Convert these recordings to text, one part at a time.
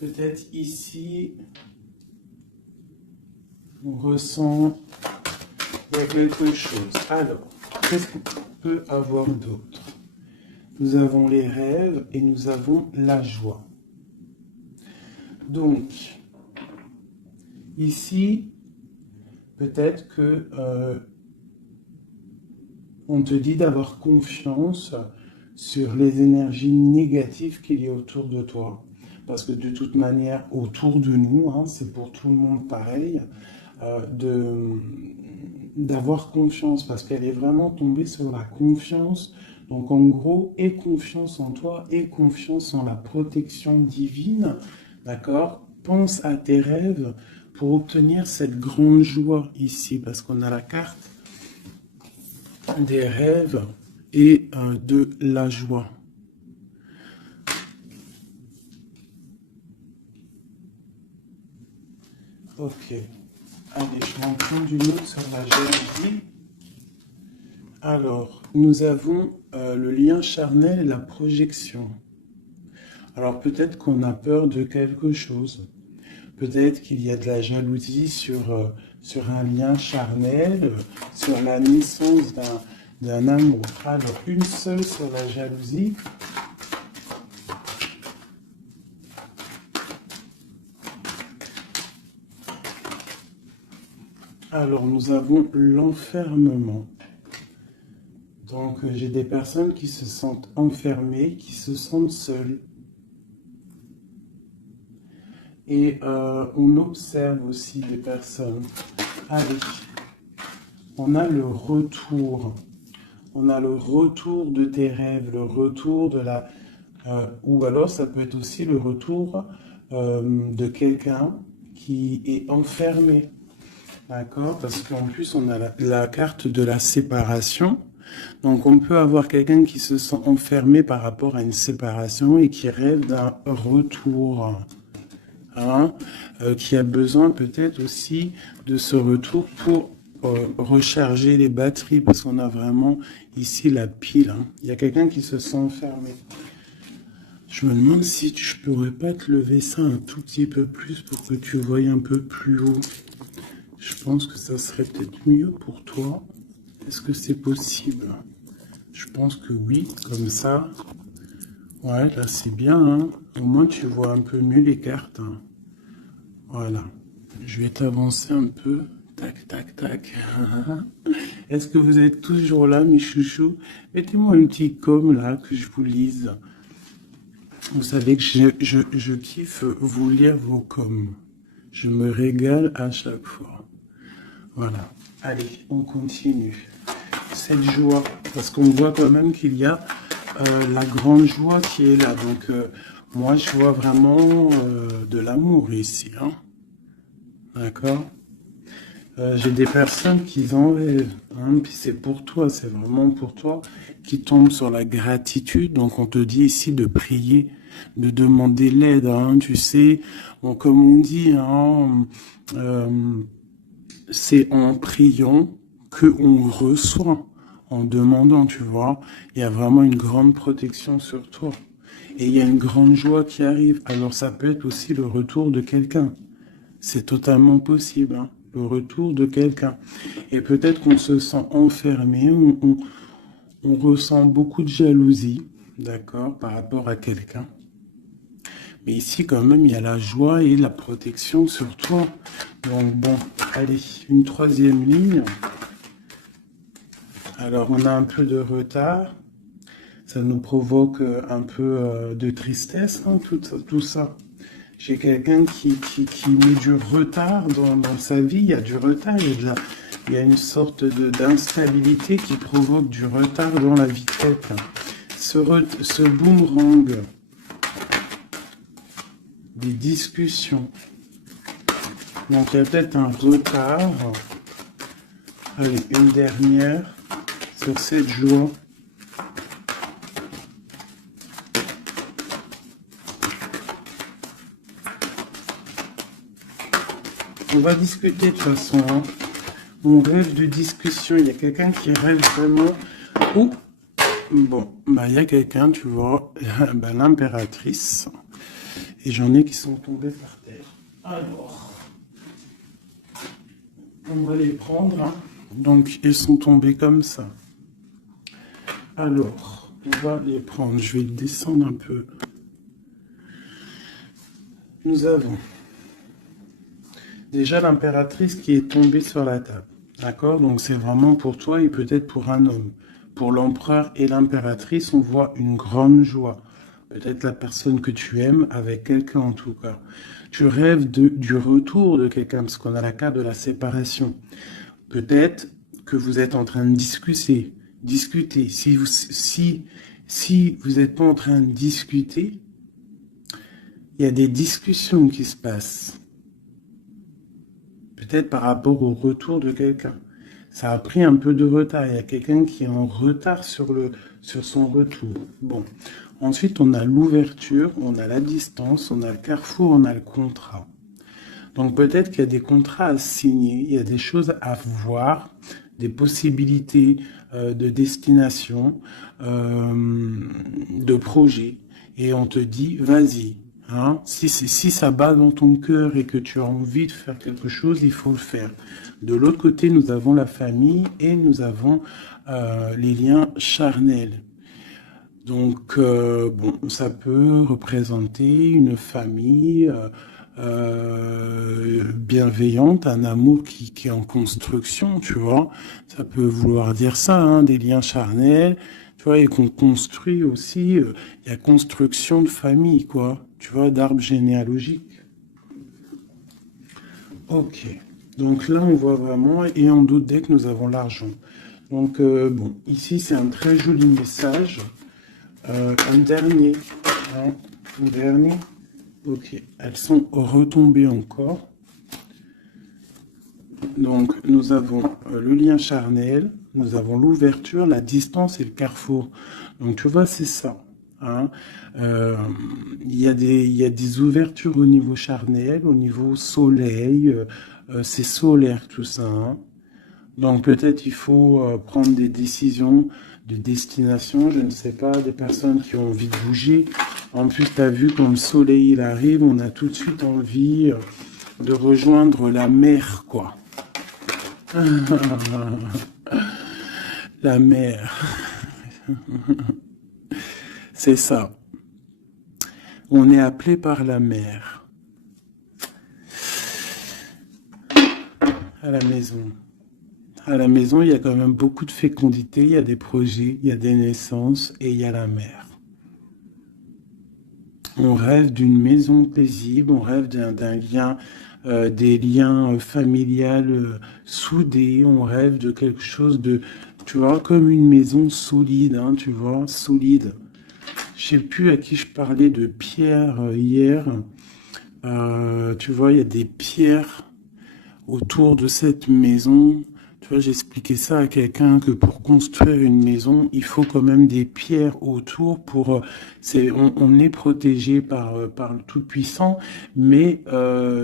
peut-être ici, on ressent il y a quelque chose. Alors, qu'est-ce qu'on peut avoir d'autre? Nous avons les rêves et nous avons la joie. Donc, ici, peut-être que on te dit d'avoir confiance sur les énergies négatives qu'il y a autour de toi. Parce que de toute manière, autour de nous, hein, c'est pour tout le monde pareil, d'avoir confiance, parce qu'elle est vraiment tombée sur la confiance. Donc en gros, aie confiance en toi, aie confiance en la protection divine, d'accord? Pense à tes rêves pour obtenir cette grande joie ici, parce qu'on a la carte des rêves et de la joie. Ok. Allez, je vais en prendre une autre sur la jalousie. Alors, nous avons le lien charnel et la projection. Alors, peut-être qu'on a peur de quelque chose. Peut-être qu'il y a de la jalousie sur un lien charnel, sur la naissance d'un amour. Alors, une seule sur la jalousie. Alors, nous avons l'enfermement. Donc, j'ai des personnes qui se sentent enfermées, qui se sentent seules. Et on observe aussi des personnes. Allez, on a le retour. On a le retour de tes rêves, le retour de la... ou alors, ça peut être aussi le retour de quelqu'un qui est enfermé. D'accord? Parce qu'en plus, on a la carte de la séparation. Donc, on peut avoir quelqu'un qui se sent enfermé par rapport à une séparation et qui rêve d'un retour. Hein, qui a besoin peut-être aussi de ce retour pour recharger les batteries, parce qu'on a vraiment ici la pile. Hein. Il y a quelqu'un qui se sent enfermé. Je me demande si je pourrais pas te lever ça un tout petit peu plus pour que tu voyes un peu plus haut. Je pense que ça serait peut-être mieux pour toi. Est-ce que c'est possible? Je pense que oui, comme ça. Ouais, là c'est bien. Hein. Au moins tu vois un peu mieux les cartes. Hein. Voilà. Je vais t'avancer un peu. Tac, tac, tac. Est-ce que vous êtes toujours là, mes chouchous? Mettez-moi un petit com là, que je vous lise. Vous savez que je kiffe vous lire vos coms. Je me régale à chaque fois. Voilà. Allez, on continue. Cette joie, parce qu'on voit quand même qu'il y a la grande joie qui est là. Donc, moi, je vois vraiment de l'amour ici. Hein. D'accord? J'ai des personnes qui en rêvent. Hein, puis c'est pour toi, c'est vraiment pour toi, qui tombent sur la gratitude. Donc, on te dit ici de prier, de demander l'aide. Hein, tu sais, bon, comme on dit, hein, c'est en priant qu'on reçoit, en demandant, tu vois. Il y a vraiment une grande protection sur toi. Et il y a une grande joie qui arrive. Alors ça peut être aussi le retour de quelqu'un. C'est totalement possible, hein, le retour de quelqu'un. Et peut-être qu'on se sent enfermé, on ressent beaucoup de jalousie, d'accord, par rapport à quelqu'un. Mais ici, quand même, il y a la joie et la protection sur toi. Donc, bon, allez, une troisième ligne. Alors, on a un peu de retard. Ça nous provoque un peu de tristesse, hein, tout ça. J'ai quelqu'un qui met du retard dans sa vie. Il y a du retard, il y a une sorte d'instabilité qui provoque du retard dans la vitesse. Ce boomerang des discussions. Donc il y a peut-être un retard. Allez, une dernière sur cette joie. On va discuter de toute façon. Hein. On rêve de discussion. Il y a quelqu'un qui rêve vraiment. Ouh. Bon, bah il y a quelqu'un, tu vois, bah, l'impératrice. Et j'en ai qui sont tombés par terre. Alors, on va les prendre. Hein. Donc, ils sont tombés comme ça. Alors, on va les prendre. Je vais descendre un peu. Nous avons déjà l'impératrice qui est tombée sur la table. D'accord? Donc, c'est vraiment pour toi et peut-être pour un homme. Pour l'empereur et l'impératrice, on voit une grande joie. Peut-être la personne que tu aimes avec quelqu'un en tout cas. Tu rêves du retour de quelqu'un parce qu'on a la carte de la séparation. Peut-être que vous êtes en train de discuter. Si vous n'êtes pas en train de discuter, il y a des discussions qui se passent. Peut-être par rapport au retour de quelqu'un. Ça a pris un peu de retard. Il y a quelqu'un qui est en retard sur son retour. Bon. Ensuite, on a l'ouverture, on a la distance, on a le carrefour, on a le contrat. Donc peut-être qu'il y a des contrats à signer, il y a des choses à voir, des possibilités de destination, de projet. Et on te dit, vas-y. Hein, si ça bat dans ton cœur et que tu as envie de faire quelque chose, il faut le faire. De l'autre côté, nous avons la famille et nous avons les liens charnels. Donc, bon, ça peut représenter une famille bienveillante, un amour qui est en construction, tu vois. Ça peut vouloir dire ça, hein, des liens charnels, tu vois, et qu'on construit aussi, il y a construction de famille, quoi, tu vois, d'arbre généalogique. Ok, donc là, on voit vraiment, et en d'autres decks, nous avons l'argent. Donc, bon, ici, c'est un très joli message. Un dernier, hein, un dernier. Ok, elles sont retombées encore. Donc, nous avons le lien charnel, nous avons l'ouverture, la distance et le carrefour. Donc, tu vois, c'est ça. Hein. Il y a des ouvertures au niveau charnel, au niveau soleil. C'est solaire tout ça. Hein. Donc, peut-être il faut prendre des décisions de destination, je ne sais pas, des personnes qui ont envie de bouger. En plus, tu as vu, quand le soleil il arrive, on a tout de suite envie de rejoindre la mer, quoi. La mer. C'est ça. On est appelé par la mer. À la maison. À la maison, il y a quand même beaucoup de fécondité, il y a des projets, il y a des naissances et il y a la mer. On rêve d'une maison paisible, on rêve d'un lien, des liens familiales soudés, on rêve de quelque chose de, tu vois, comme une maison solide, hein, tu vois, solide. Je sais plus à qui je parlais de pierre hier. Tu vois, il y a des pierres autour de cette maison. Tu vois, j'expliquais ça à quelqu'un que pour construire une maison, il faut quand même des pierres autour pour. On est protégé par le Tout-Puissant, mais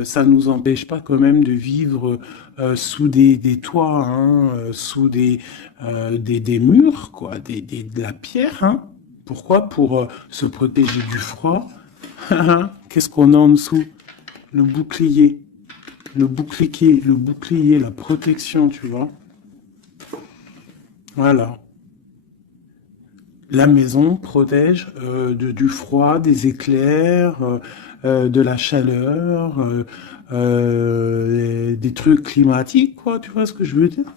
ça nous empêche pas quand même de vivre sous des toits, hein, sous des murs, quoi, de la pierre. Hein. Pourquoi? Pour se protéger du froid. Qu'est-ce qu'on a en dessous? Le bouclier. Le bouclier, la protection, tu vois. Voilà. La maison protège du froid, des éclairs, de la chaleur, des trucs climatiques, quoi. Tu vois ce que je veux dire?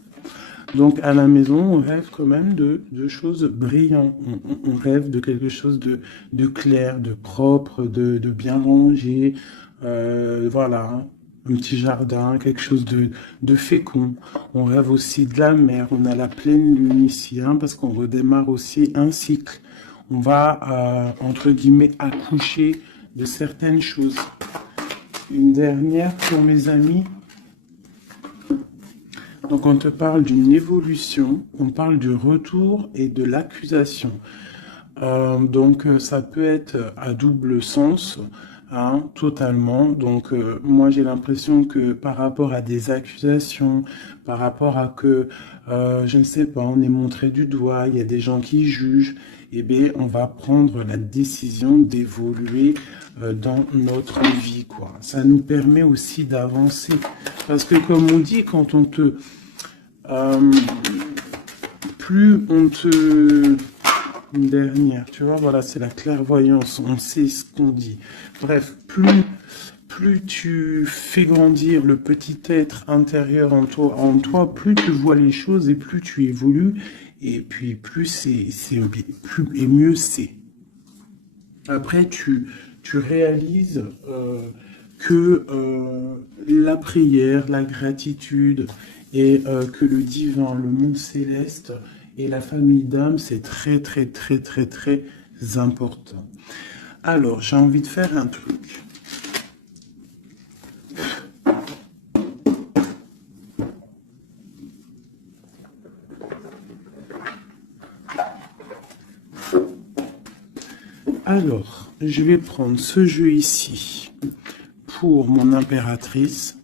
Donc, à la maison, on rêve quand même de choses brillantes. On rêve de quelque chose de clair, de propre, de bien rangé. Voilà. Hein. Un petit jardin, quelque chose de fécond. On rêve aussi de la mer. On a la pleine lune ici, hein, parce qu'on redémarre aussi un cycle. On va, entre guillemets, accoucher de certaines choses. Une dernière pour mes amis. Donc on te parle d'une évolution, on parle du retour et de l'accusation. Donc ça peut être à double sens. hein, totalement. Donc, moi, j'ai l'impression que par rapport à des accusations, par rapport à que, je ne sais pas, on est montré du doigt, il y a des gens qui jugent, eh bien, on va prendre la décision d'évoluer dans notre vie, quoi. Ça nous permet aussi d'avancer. Parce que, comme on dit, quand on te... euh, plus on te... Une dernière, tu vois, voilà, c'est la clairvoyance, on sait ce qu'on dit. Bref, plus tu fais grandir le petit être intérieur en toi, plus tu vois les choses et plus tu évolues, et puis plus plus et mieux c'est. Après, tu réalises que la prière, la gratitude et que le divin, le monde céleste et la famille d'âme, c'est très, très, très, très, très important. Alors, j'ai envie de faire un truc. Alors, je vais prendre ce jeu ici pour mon impératrice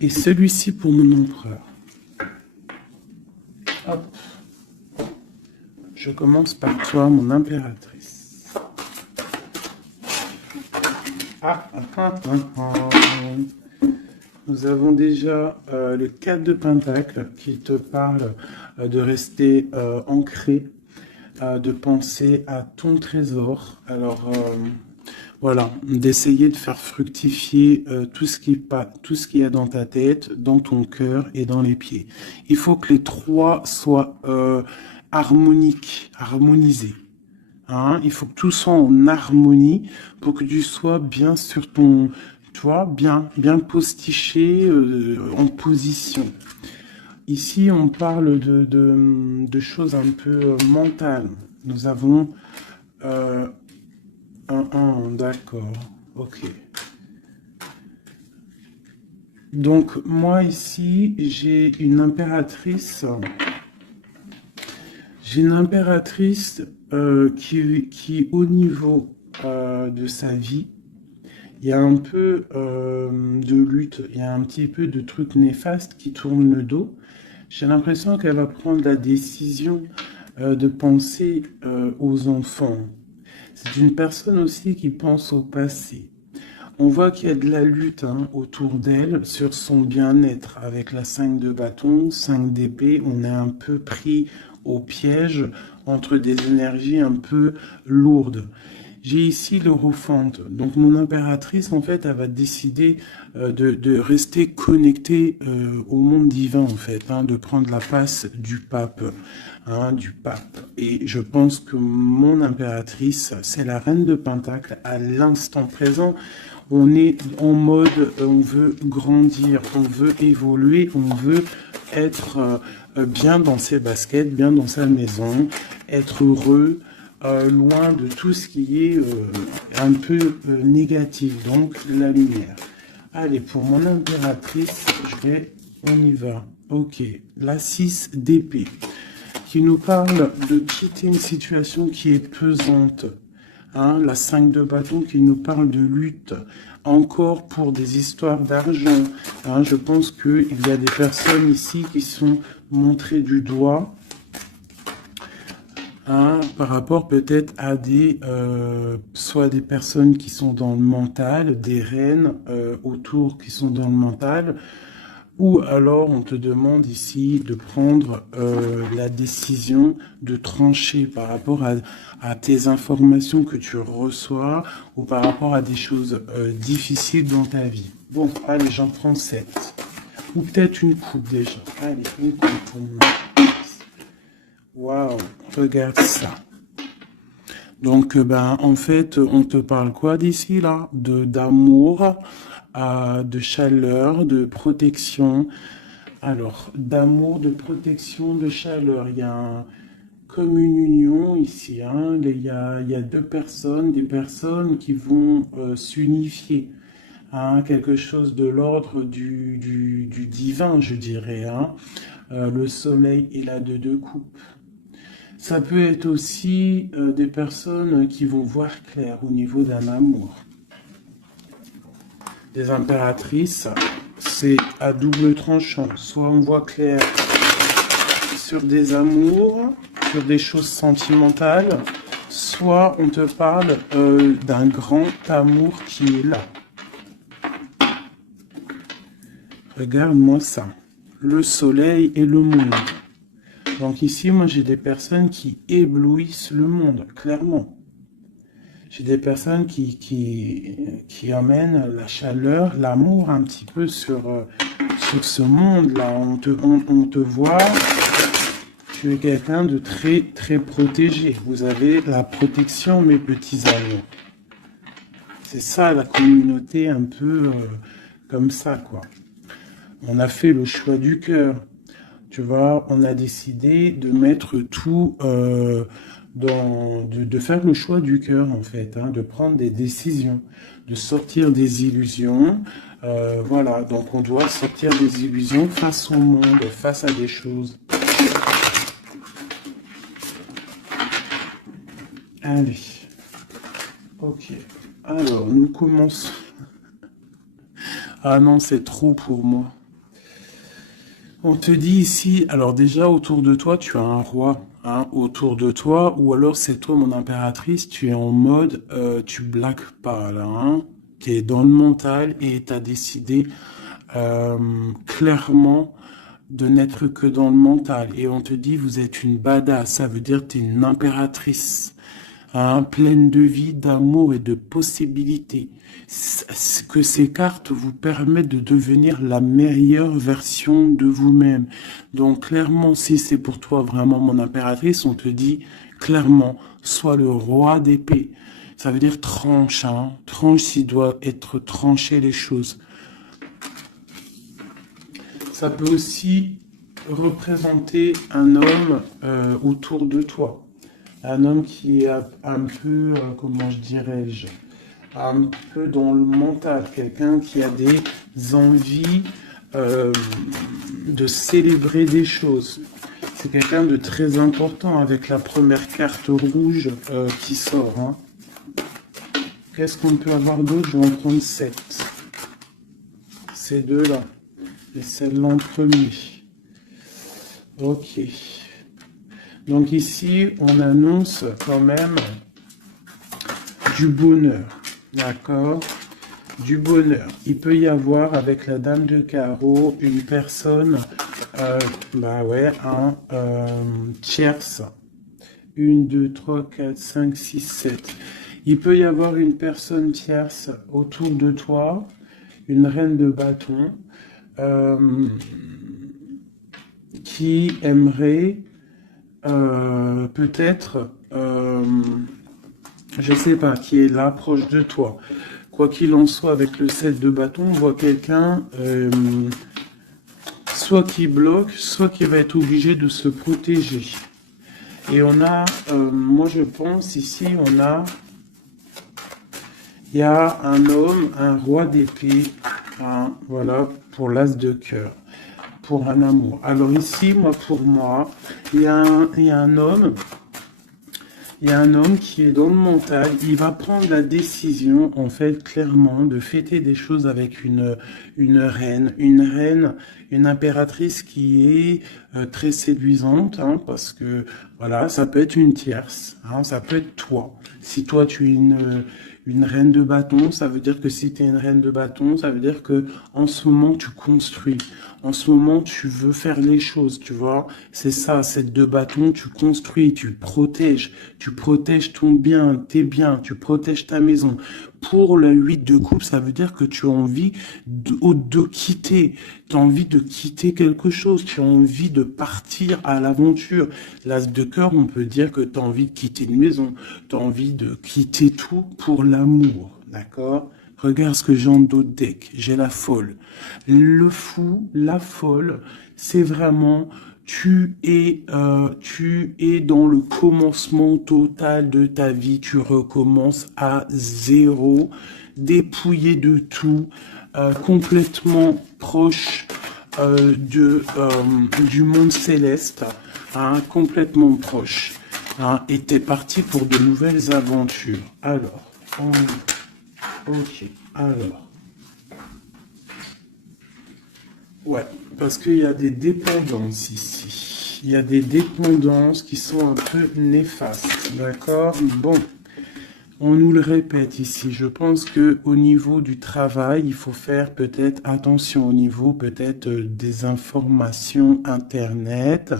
et celui-ci pour mon empereur. Hop. Je commence par toi, mon impératrice. Nous avons déjà le 4 de Pentacle qui te parle de rester ancré, de penser à ton trésor. Alors, voilà, d'essayer de faire fructifier tout ce qu'il y a dans ta tête, dans ton cœur et dans les pieds. Il faut que les trois soient harmoniques, harmonisés. Hein, il faut que tout soit en harmonie pour que tu sois bien sur ton, tu vois, bien postiché en position. Ici, on parle de choses un peu mentales. Nous avons d'accord, ok. Donc, moi, ici, j'ai une impératrice. J'ai une impératrice qui, au niveau de sa vie, il y a un peu de lutte, il y a un petit peu de trucs néfastes qui tournent le dos. J'ai l'impression qu'elle va prendre la décision de penser aux enfants. C'est une personne aussi qui pense au passé. On voit qu'il y a de la lutte hein, autour d'elle sur son bien-être. Avec la 5 de bâton, 5 d'épée, on est un peu pris au piège entre des énergies un peu lourdes. J'ai ici l'Europhante. Donc mon impératrice, en fait, elle va décider de rester connectée au monde divin, en fait, hein, de prendre la place du pape. Hein, du pape. Et je pense que mon impératrice, c'est la reine de Pentacle à l'instant présent. On est en mode, on veut grandir, on veut évoluer, on veut être bien dans ses baskets, bien dans sa maison, être heureux, loin de tout ce qui est un peu négatif, donc la lumière. Allez, pour mon impératrice, on y va. Ok, la 6 d'épée, qui nous parle de quitter une situation qui est pesante. Hein, la 5 de bâton qui nous parle de lutte, encore pour des histoires d'argent. Hein, je pense qu'il y a des personnes ici qui sont montrées du doigt hein, par rapport peut-être à soit des personnes qui sont dans le mental, des reines autour qui sont dans le mental, ou alors on te demande ici de prendre la décision de trancher par rapport à tes informations que tu reçois ou par rapport à des choses difficiles dans ta vie. Bon, allez, j'en prends 7. Ou peut-être une coupe déjà. Allez, une coupe pour moi. Waouh, regarde ça. Donc, ben, en fait, on te parle quoi d'ici là? D'amour, de chaleur, de protection. Alors, d'amour, de protection, de chaleur. Il y a comme une union ici. Hein. Il y a deux personnes, des personnes qui vont s'unifier. Hein, quelque chose de l'ordre du divin, je dirais. Hein. Le soleil et la deux coupes. Ça peut être aussi des personnes qui vont voir clair au niveau d'un amour. Des impératrices, c'est à double tranchant. Soit on voit clair sur des amours, sur des choses sentimentales, soit on te parle d'un grand amour qui est là. Regarde-moi ça. Le soleil et le monde. Donc ici, moi, j'ai des personnes qui éblouissent le monde, clairement. J'ai des personnes qui amènent la chaleur, l'amour un petit peu sur ce monde-là. On te voit, tu es quelqu'un de très, très protégé. Vous avez la protection, mes petits amours. C'est ça, la communauté un peu comme ça, quoi. On a fait le choix du cœur. Tu vois, on a décidé de mettre tout de faire le choix du cœur, en fait, hein, de prendre des décisions, de sortir des illusions. Voilà, donc on doit sortir des illusions face au monde, face à des choses. Allez. Ok. Alors, nous commençons. Ah non, c'est trop pour moi. On te dit ici, alors déjà autour de toi, tu as un roi, hein, autour de toi, ou alors c'est toi mon impératrice, tu es en mode, tu blagues pas là, hein, tu es dans le mental et tu as décidé clairement de n'être que dans le mental. Et on te dit, vous êtes une badass, ça veut dire que tu es une impératrice, hein, pleine de vie, d'amour et de possibilités. Que ces cartes vous permettent de devenir la meilleure version de vous-même. Donc clairement, si c'est pour toi vraiment mon impératrice, on te dit clairement, sois le roi d'épée. Ça veut dire tranche, hein, tranche s'il doit être tranché les choses. Ça peut aussi représenter un homme autour de toi. Un homme qui est un peu, comment je dirais-je, un peu dans le mental, quelqu'un qui a des envies de célébrer des choses. C'est quelqu'un de très important avec la première carte rouge qui sort. Hein. Qu'est-ce qu'on peut avoir d'autre? Je vais en prendre 7. Ces deux-là. Et celle-là en premier. Ok. Donc ici, on annonce quand même du bonheur. D'accord, du bonheur. Il peut y avoir avec la dame de carreau une personne, un tierce. 1, 2, 3, 4, 5, 6, 7. Il peut y avoir une personne tierce autour de toi, une reine de bâton, qui aimerait peut-être... je sais pas, qui est là, proche de toi. Quoi qu'il en soit, avec le 7 de bâton, on voit quelqu'un, soit qui bloque, soit qui va être obligé de se protéger. Et on a, moi je pense, ici, il y a un homme, un roi d'épée, hein, voilà, pour l'as de cœur, pour un amour. Alors ici, pour moi, il y a un homme... Il y a un homme qui est dans le mental, il va prendre la décision, en fait, clairement, de fêter des choses avec une reine, une impératrice qui est très séduisante, hein, parce que, voilà, ça peut être une tierce, hein, ça peut être toi. Si toi, tu es une reine de bâton, ça veut dire que si tu es une reine de bâton, ça veut dire que en ce moment, tu construis. En ce moment, tu veux faire les choses, tu vois. C'est ça, cette de bâton, tu construis, tu protèges ton bien, tes biens, tu protèges ta maison. Pour le 8 de coupe, ça veut dire que tu as envie de quitter. Tu as envie de quitter quelque chose. Tu as envie de partir à l'aventure. L'as de cœur, on peut dire que tu as envie de quitter une maison. Tu as envie de quitter tout pour l'amour. D'accord ? Regarde ce que j'ai en dos de deck. J'ai la folle. Le fou, la folle, c'est vraiment... Tu es dans le commencement total de ta vie. Tu recommences à zéro, dépouillé de tout, complètement proche du monde céleste, hein, complètement proche. Hein, et t'es parti pour de nouvelles aventures. Alors, ok, alors. Ouais, parce qu'il y a des dépendances ici. Il y a des dépendances qui sont un peu néfastes, d'accord? Bon, on nous le répète ici. Je pense que au niveau du travail, il faut faire peut-être attention au niveau peut-être des informations Internet.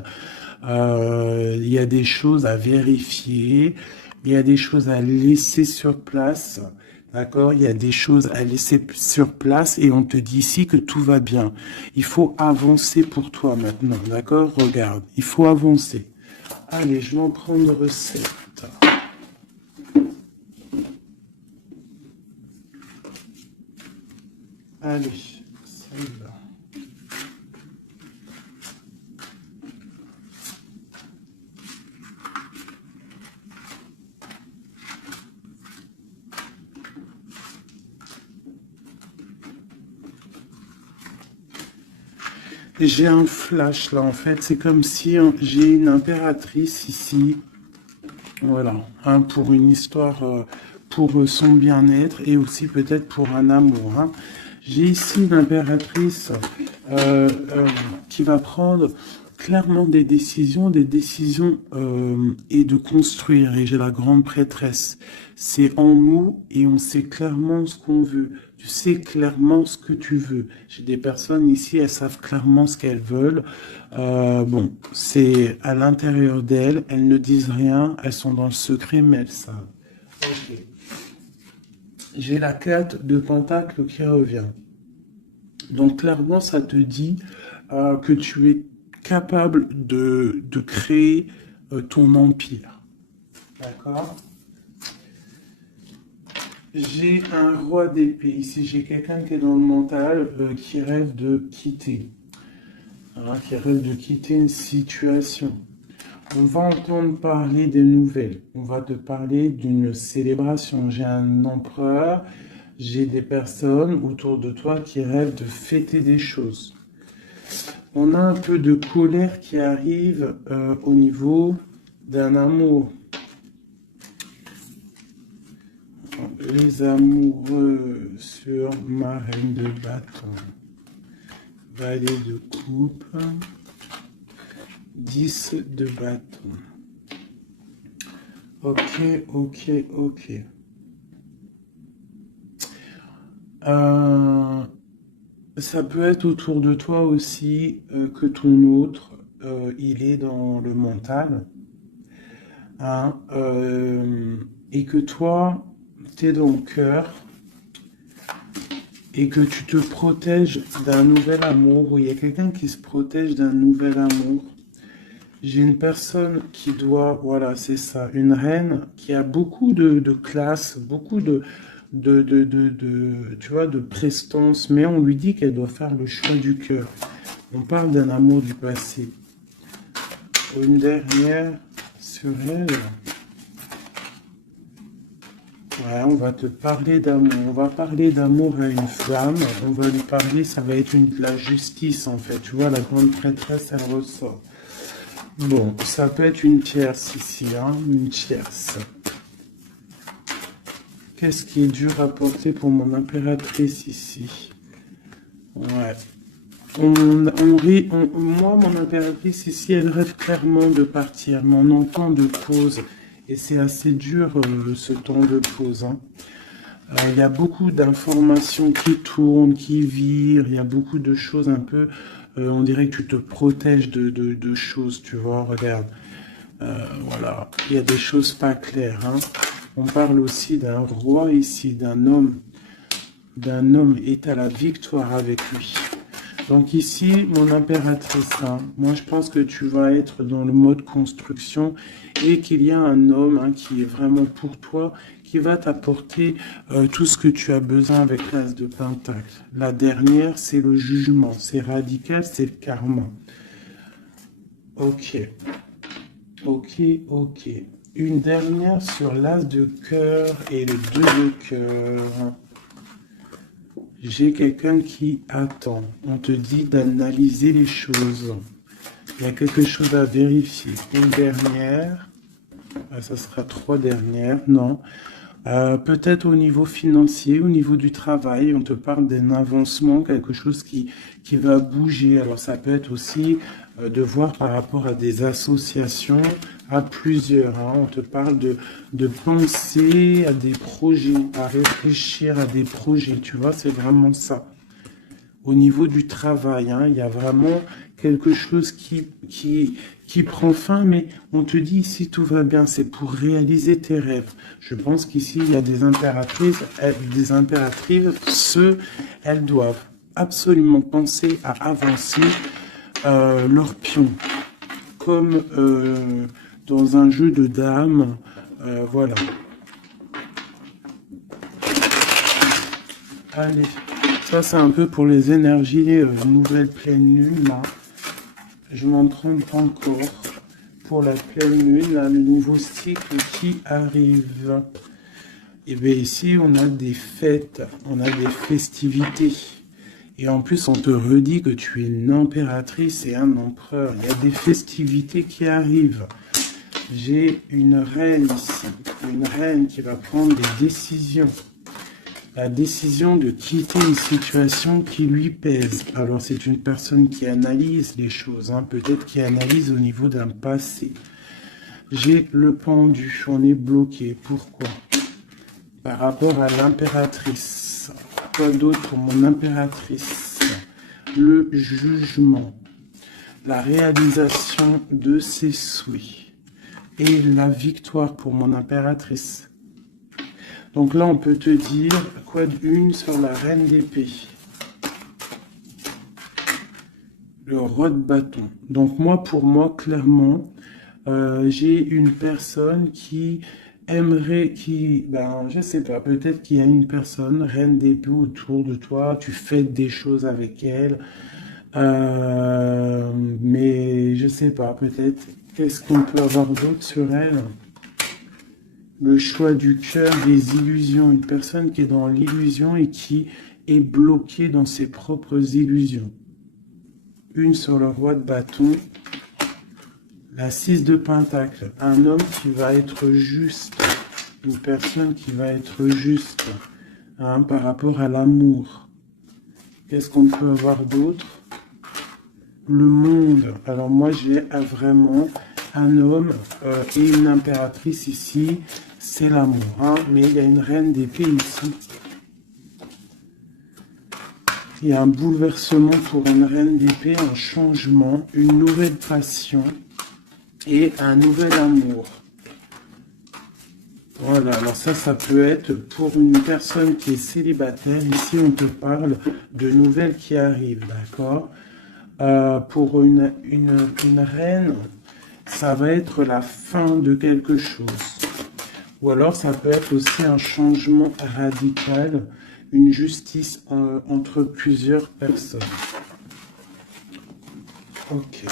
Il y a des choses à vérifier. Il y a des choses à laisser sur place. D'accord? Il y a des choses à laisser sur place et on te dit ici que tout va bien. Il faut avancer pour toi maintenant. D'accord? Regarde, il faut avancer. Allez, je vais en prendre 7. Allez, celle-là. J'ai un flash là, en fait. C'est comme si j'ai une impératrice ici. Voilà, hein, pour une histoire, pour son bien-être et aussi peut-être pour un amour. Hein. J'ai ici l'impératrice qui va prendre clairement des décisions et de construire. Et j'ai la grande prêtresse. C'est en nous et on sait clairement ce qu'on veut. Tu sais clairement ce que tu veux. J'ai des personnes ici, elles savent clairement ce qu'elles veulent. Bon, c'est à l'intérieur d'elles. Elles ne disent rien. Elles sont dans le secret, mais elles savent. Ok. J'ai la 4 de Pentacle qui revient. Donc clairement, ça te dit que tu es capable de créer ton empire. D'accord? J'ai un roi d'épée. Ici, j'ai quelqu'un qui est dans le mental, qui rêve de quitter. Hein, qui rêve de quitter une situation. On va entendre parler des nouvelles. On va te parler d'une célébration. J'ai un empereur. J'ai des personnes autour de toi qui rêvent de fêter des choses. On a un peu de colère qui arrive au niveau d'un amour. Les amoureux sur ma reine de bâton. Valet de coupe. 10 de bâton. Ok, ok, ok. Ça peut être autour de toi aussi que ton autre, il est dans le mental. Hein, et que toi, tu es dans le cœur. Et que tu te protèges d'un nouvel amour. Ou il y a quelqu'un qui se protège d'un nouvel amour. J'ai une personne qui doit, voilà, c'est ça, une reine qui a beaucoup de classe, beaucoup tu vois, de prestance, mais on lui dit qu'elle doit faire le choix du cœur. On parle d'un amour du passé. Une dernière sur elle. Ouais, on va te parler d'amour. On va parler d'amour à une femme. On va lui parler, ça va être la justice en fait. Tu vois, la grande prêtresse, elle ressort. Bon, ça peut être une tierce ici, hein, une tierce. Qu'est-ce qui est dur à porter pour mon impératrice ici? Ouais. Moi, mon impératrice ici, elle rêve clairement de partir, mais on entend de pause. Et c'est assez dur, ce temps de pause. Hein. Il y a beaucoup d'informations qui tournent, qui virent. Il y a beaucoup de choses un peu... on dirait que tu te protèges de choses, tu vois, regarde. Voilà, il y a des choses pas claires. Hein. On parle aussi d'un roi ici, d'un homme. D'un homme est à la victoire avec lui. Donc ici, mon impératrice, hein, moi je pense que tu vas être dans le mode construction et qu'il y a un homme hein, qui est vraiment pour toi, qui va t'apporter tout ce que tu as besoin avec l'as de pentacle. La dernière, c'est le jugement, c'est radical, c'est le karma. Ok, ok, ok. Une dernière sur l'as de cœur et le 2 de cœur. J'ai quelqu'un qui attend. On te dit d'analyser les choses. Il y a quelque chose à vérifier. Une dernière. Ça sera 3 dernières, non. Peut-être au niveau financier, au niveau du travail, on te parle d'un avancement, quelque chose qui va bouger. Alors ça peut être aussi de voir par rapport à des associations, à plusieurs. Hein. On te parle de penser à des projets, à réfléchir à des projets. Tu vois, c'est vraiment ça. Au niveau du travail, hein, il y a vraiment quelque chose qui prend fin, mais on te dit ici tout va bien, c'est pour réaliser tes rêves. Je pense qu'ici il y a des impératrices, elles doivent absolument penser à avancer leur pion, comme dans un jeu de dames, voilà. Allez, ça c'est un peu pour les énergies nouvelle pleine lune là. Je m'en trompe encore pour la pleine lune, là, le nouveau cycle qui arrive. Et bien ici on a des fêtes, on a des festivités. Et en plus on te redit que tu es une impératrice et un empereur. Il y a des festivités qui arrivent. J'ai une reine ici, une reine qui va prendre des décisions. La décision de quitter une situation qui lui pèse. Alors c'est une personne qui analyse les choses, hein, peut-être qui analyse au niveau d'un passé. J'ai le pendu, on est bloqué. Pourquoi? Par rapport à l'impératrice. Quoi d'autre pour mon impératrice? Le jugement. La réalisation de ses souhaits. Et la victoire pour mon impératrice. Donc là, on peut te dire quoi d'une sur la reine d'épée. Le roi de bâton. Donc moi, pour moi, clairement, j'ai une personne qui aimerait, je sais pas, peut-être qu'il y a une personne, reine d'épée autour de toi, tu fais des choses avec elle, mais je sais pas, peut-être, qu'est-ce qu'on peut avoir d'autre sur elle? Le choix du cœur, des illusions. Une personne qui est dans l'illusion et qui est bloquée dans ses propres illusions. Une sur le roi de bâton. La 6 de pentacle. Un homme qui va être juste. Une personne qui va être juste hein, par rapport à l'amour. Qu'est-ce qu'on peut avoir d'autre? Le monde. Alors moi j'ai vraiment un homme et une impératrice ici. C'est l'amour, hein, mais il y a une reine d'épée ici. Il y a un bouleversement pour une reine d'épée, un changement, une nouvelle passion et un nouvel amour. Voilà, alors ça peut être pour une personne qui est célibataire. Ici, on te parle de nouvelles qui arrivent, d'accord? Pour une reine, ça va être la fin de quelque chose. Ou alors ça peut être aussi un changement radical, une justice entre plusieurs personnes. Ok.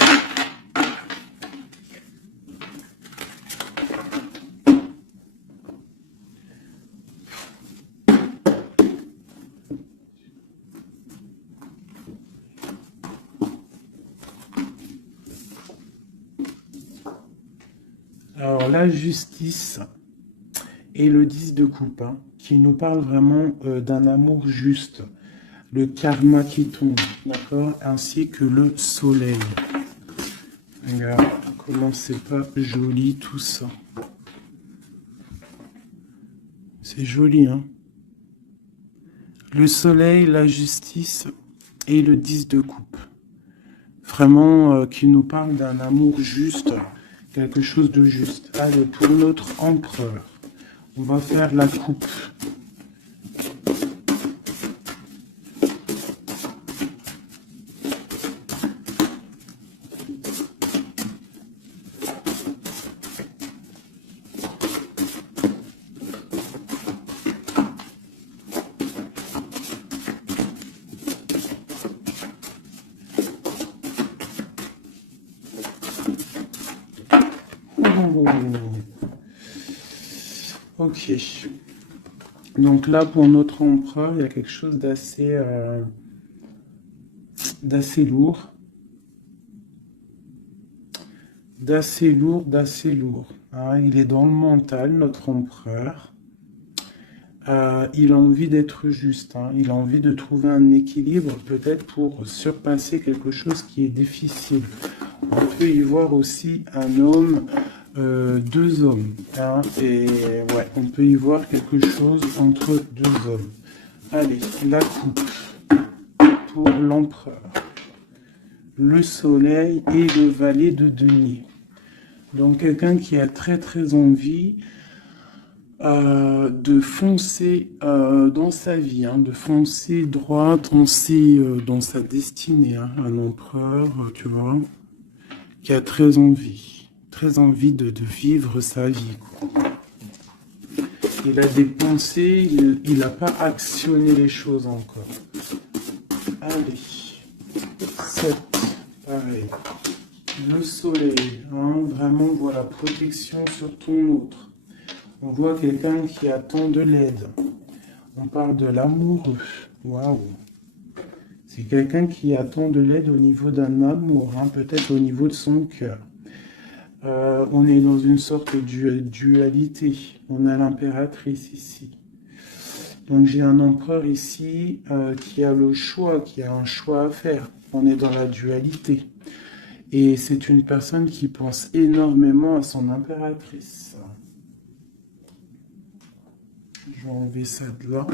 Alors la justice et le 10 de coupe, hein, qui nous parle vraiment d'un amour juste, le karma qui tombe, d'accord, ainsi que le soleil. Regarde comment c'est pas joli tout ça. C'est joli, hein. Le soleil, la justice et le 10 de coupe. Vraiment qui nous parle d'un amour juste, quelque chose de juste. Allez, pour notre empereur, on va faire la coupe. Ok. Donc là, pour notre empereur, il y a quelque chose d'assez lourd. D'assez lourd. hein, il est dans le mental, notre empereur. Il a envie d'être juste, hein, il a envie de trouver un équilibre, peut-être pour surpasser quelque chose qui est difficile. On peut y voir aussi un homme, deux hommes, hein, et ouais, on peut y voir quelque chose entre deux hommes. Allez, la coupe pour l'empereur, le soleil et le valet de denier. Donc quelqu'un qui a très envie de foncer dans sa vie, hein, de foncer droit dans sa destinée, hein, un empereur, tu vois, qui a très envie de vivre sa vie, quoi. Il a des pensées, il n'a pas actionné les choses encore. Allez, 7, pareil. Le soleil, hein, vraiment, voilà, protection sur ton autre. On voit quelqu'un qui attend de l'aide. On parle de l'amoureux. Waouh. C'est quelqu'un qui attend de l'aide au niveau d'un amour, hein, peut-être au niveau de son cœur. On est dans une sorte de dualité. On a l'impératrice ici. Donc j'ai un empereur ici qui a le choix, qui a un choix à faire. On est dans la dualité. Et c'est une personne qui pense énormément à son impératrice. Je vais enlever ça de là.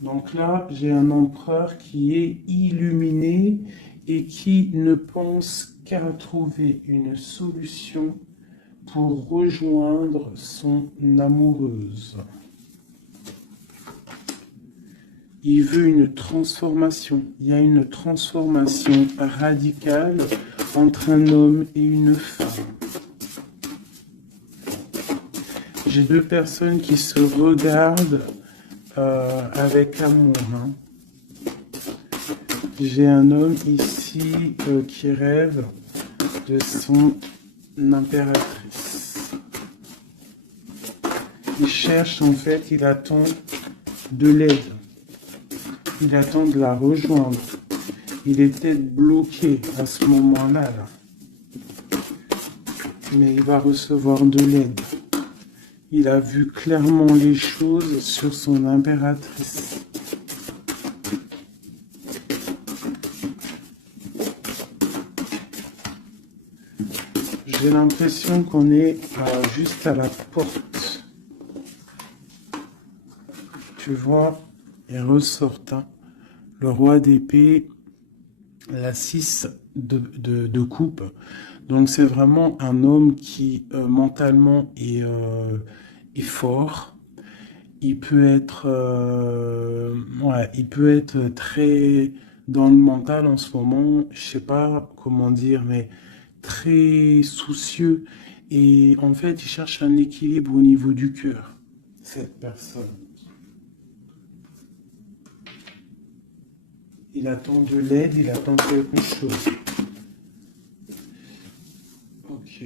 Donc là, j'ai un empereur qui est illuminé et qui ne pense qu'à trouver une solution pour rejoindre son amoureuse. Il veut une transformation. Il y a une transformation radicale entre un homme et une femme. J'ai deux personnes qui se regardent avec amour. Hein. J'ai un homme ici qui rêve de son impératrice. Il cherche, en fait, il attend de l'aide. Il attend de la rejoindre. Il est peut-être bloqué à ce moment-là. Là. Mais il va recevoir de l'aide. Il a vu clairement les choses sur son impératrice. J'ai l'impression qu'on est juste à la porte. Tu vois, il ressort le roi d'épée, la 6 de coupe. Donc c'est vraiment un homme qui mentalement est fort. Il peut être, il peut être très dans le mental en ce moment. Je sais pas comment dire, mais très soucieux. Et en fait, il cherche un équilibre au niveau du cœur, cette personne. Il attend de l'aide, il attend quelque chose. Ok.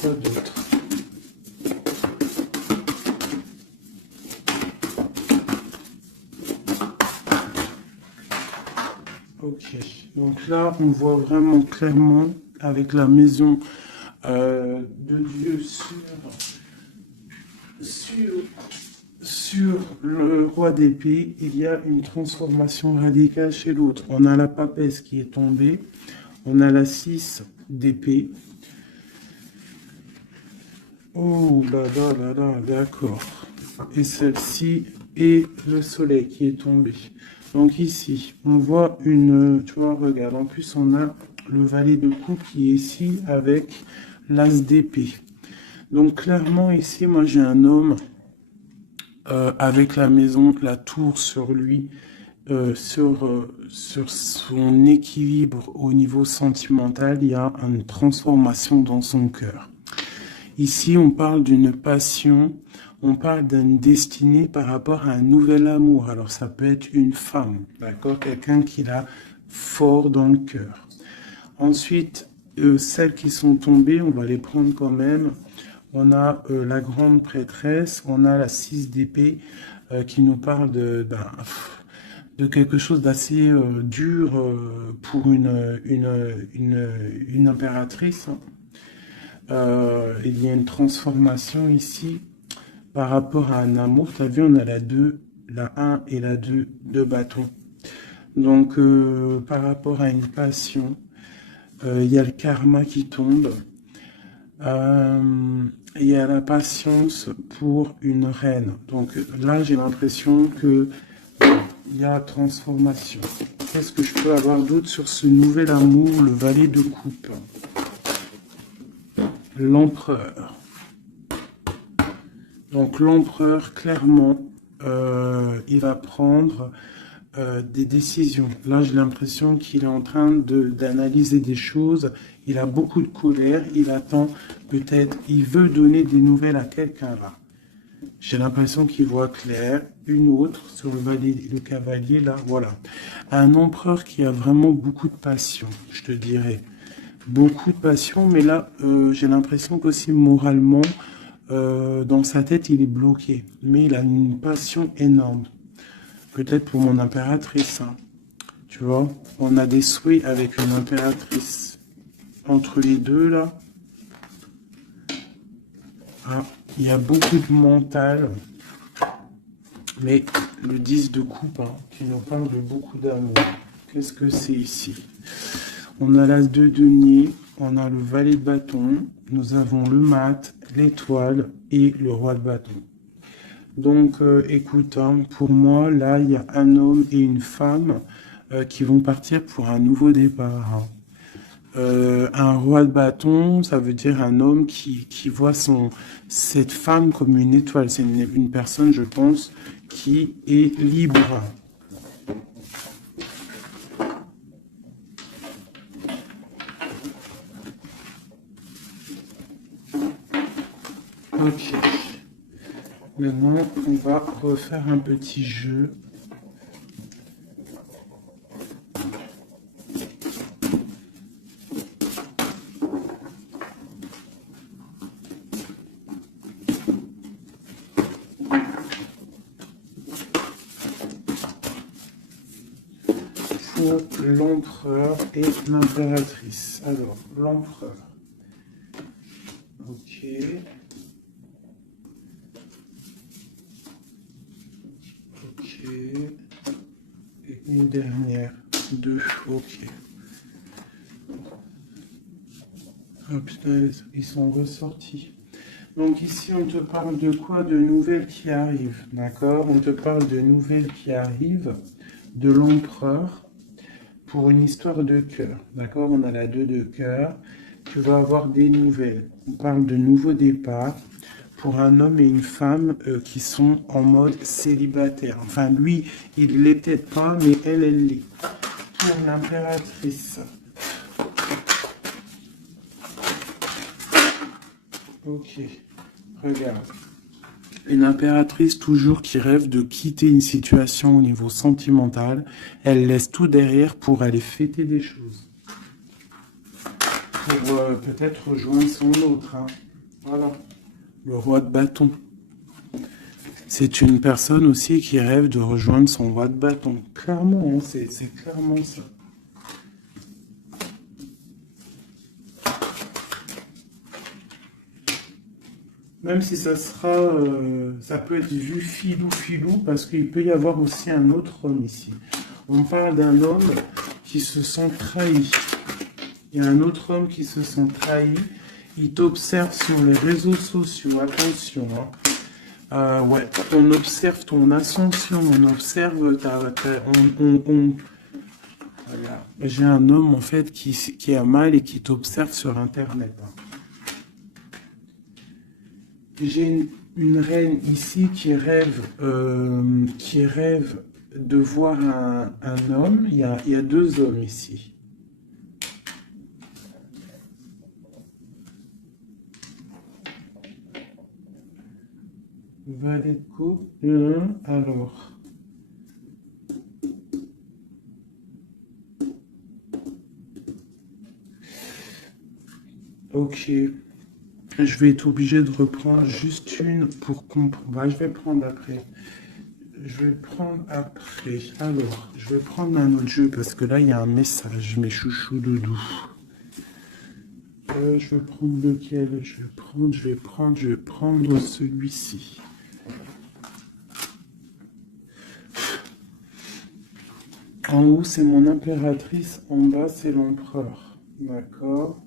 Quoi d'autre? Ok. Donc là, on voit vraiment clairement avec la maison de Dieu sur le roi d'épée, il y a une transformation radicale chez l'autre. On a la papesse qui est tombée, on a la 6 d'épée. Oh là là là là, d'accord. Et celle-ci est le soleil qui est tombé. Donc ici, on voit une... Tu vois, regarde, en plus on a le valet de coupe qui est ici avec l'as d'épée. Donc clairement ici, moi j'ai un homme avec la maison, la tour sur lui, sur son équilibre au niveau sentimental, il y a une transformation dans son cœur. Ici, on parle d'une passion, on parle d'une destinée par rapport à un nouvel amour. Alors, ça peut être une femme, d'accord? Quelqu'un qui l'a fort dans le cœur. Ensuite, celles qui sont tombées, on va les prendre quand même. On a la grande prêtresse, on a la 6 d'épée qui nous parle de quelque chose d'assez dur pour une impératrice. il y a une transformation ici par rapport à un amour. Tu as vu, on a la 2, la 1 et la 2 de bâton. Donc, par rapport à une passion, il y a le karma qui tombe. Il y a la patience pour une reine. Donc là, j'ai l'impression que il y a transformation. Qu'est-ce que je peux avoir d'autre sur ce nouvel amour, le valet de coupe? L'empereur. Donc l'empereur, clairement, il va prendre des décisions. Là, j'ai l'impression qu'il est en train d'analyser des choses. Il a beaucoup de colère. Il attend peut-être, il veut donner des nouvelles à quelqu'un là. J'ai l'impression qu'il voit clair. Une autre sur le cavalier là, voilà. Un empereur qui a vraiment beaucoup de passion, je te dirais. Beaucoup de passion, mais là, j'ai l'impression qu'aussi moralement, dans sa tête, il est bloqué. Mais il a une passion énorme. Peut-être pour mon impératrice, hein. Tu vois, on a des souhaits avec une impératrice. Entre les deux, là, ah, il y a beaucoup de mental. Mais le 10 de coupe, hein, qui nous parle de beaucoup d'amour. Qu'est-ce que c'est ici? On a l'as de denier, on a le valet de bâton, nous avons le mat, l'étoile et le roi de bâton. Donc, écoute, hein, pour moi, là, il y a un homme et une femme qui vont partir pour un nouveau départ. Hein. Un roi de bâton, ça veut dire un homme qui voit cette femme comme une étoile. C'est une personne, je pense, qui est libre. Ok. Maintenant, on va refaire un petit jeu. Pour l'empereur et l'impératrice. Alors, l'empereur. Ok. Et une dernière. 2. Ok. Oh putain, ils sont ressortis. Donc ici, on te parle de quoi? De nouvelles qui arrivent. D'accord? On te parle de nouvelles qui arrivent. De l'empereur. Pour une histoire de cœur. D'accord? On a la 2 de cœur. Tu vas avoir des nouvelles. On parle de nouveaux départs. Pour un homme et une femme qui sont en mode célibataire. Enfin, lui, il l'est peut-être pas, mais elle l'est. Pour l'impératrice. Ok, regarde. Une impératrice toujours qui rêve de quitter une situation au niveau sentimental. Elle laisse tout derrière pour aller fêter des choses. Pour peut-être rejoindre son autre. Hein. Voilà. Le roi de bâton. C'est une personne aussi qui rêve de rejoindre son roi de bâton. Clairement, hein, c'est clairement ça. Même si ça sera, ça peut être vu filou, parce qu'il peut y avoir aussi un autre homme ici. On parle d'un homme qui se sent trahi. Il y a un autre homme qui se sent trahi. Il t'observe sur les réseaux sociaux. Attention, hein. Ouais, on observe ton ascension, on observe voilà. J'ai un homme en fait qui a mal et qui t'observe sur Internet. Hein. J'ai une reine ici qui rêve de voir un homme. Il y a 2 hommes ici. Valet de coupe. Alors. Ok. Je vais être obligé de reprendre juste une pour comprendre. Bah, je vais prendre après. Alors, je vais prendre un autre jeu parce que là, il y a un message, mes chouchous doudous. Je vais prendre lequel? Je vais prendre celui-ci. En haut, c'est mon impératrice. En bas, c'est l'empereur. D'accord?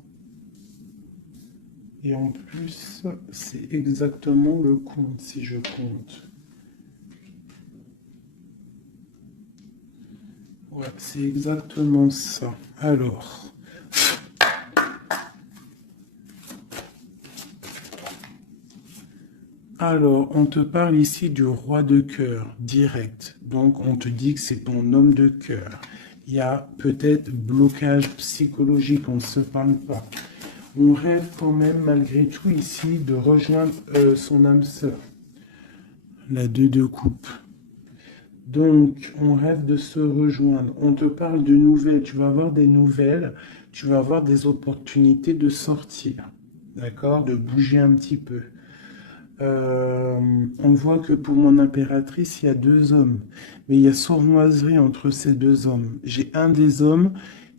Et en plus, c'est exactement le compte, si je compte. Ouais, c'est exactement ça. Alors, on te parle ici du roi de cœur, direct. Donc, on te dit que c'est ton homme de cœur. Il y a peut-être blocage psychologique, on ne se parle pas. On rêve quand même, malgré tout, ici, de rejoindre son âme sœur. La 2 de coupe. Donc, on rêve de se rejoindre. On te parle de nouvelles. Tu vas avoir des nouvelles. Tu vas avoir des opportunités de sortir. D'accord? De bouger un petit peu. On voit que pour mon impératrice, il y a 2 hommes. Mais il y a sournoiserie entre ces 2 hommes. J'ai un des hommes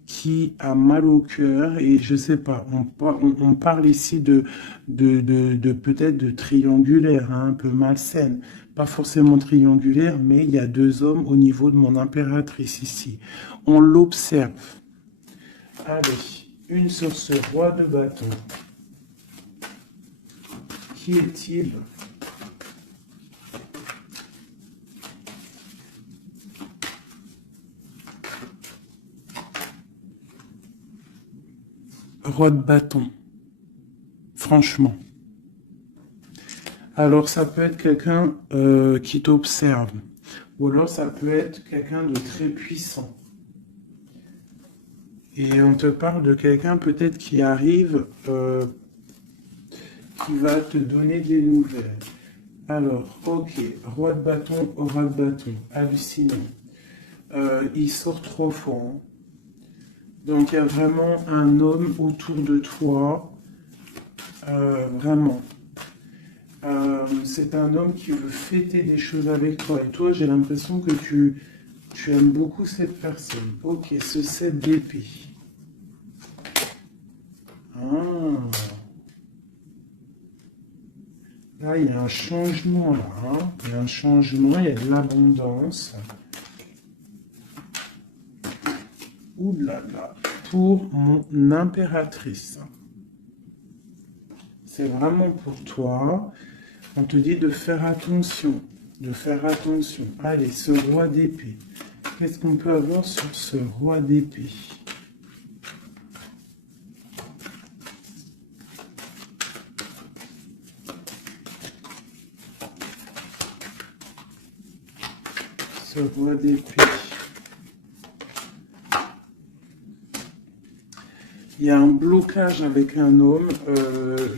qui a mal au cœur et je sais pas, on parle ici de peut-être de triangulaire, hein, un peu malsaine. Pas forcément triangulaire, mais il y a 2 hommes au niveau de mon impératrice ici. On l'observe. Allez, une sur ce roi de bâton. Qui est-il? Roi de bâton. Franchement. Alors, ça peut être quelqu'un qui t'observe. Ou alors, ça peut être quelqu'un de très puissant. Et on te parle de quelqu'un peut-être qui arrive, qui va te donner des nouvelles. Alors, ok, roi de bâton, hallucinant. Il sort trop fort. Hein. Donc, il y a vraiment un homme autour de toi. Vraiment. C'est un homme qui veut fêter des choses avec toi. Et toi, j'ai l'impression que tu aimes beaucoup cette personne. Ok, ce 7 d'épée. Ah. Là, il y a un changement, là. Hein. Il y a un changement, il y a de l'abondance. Ouh là là. Pour mon impératrice. C'est vraiment pour toi. On te dit de faire attention. De faire attention. Allez, ce roi d'épée. Qu'est-ce qu'on peut avoir sur ce roi d'épée? Ce roi d'épée. Il y a un blocage avec un homme.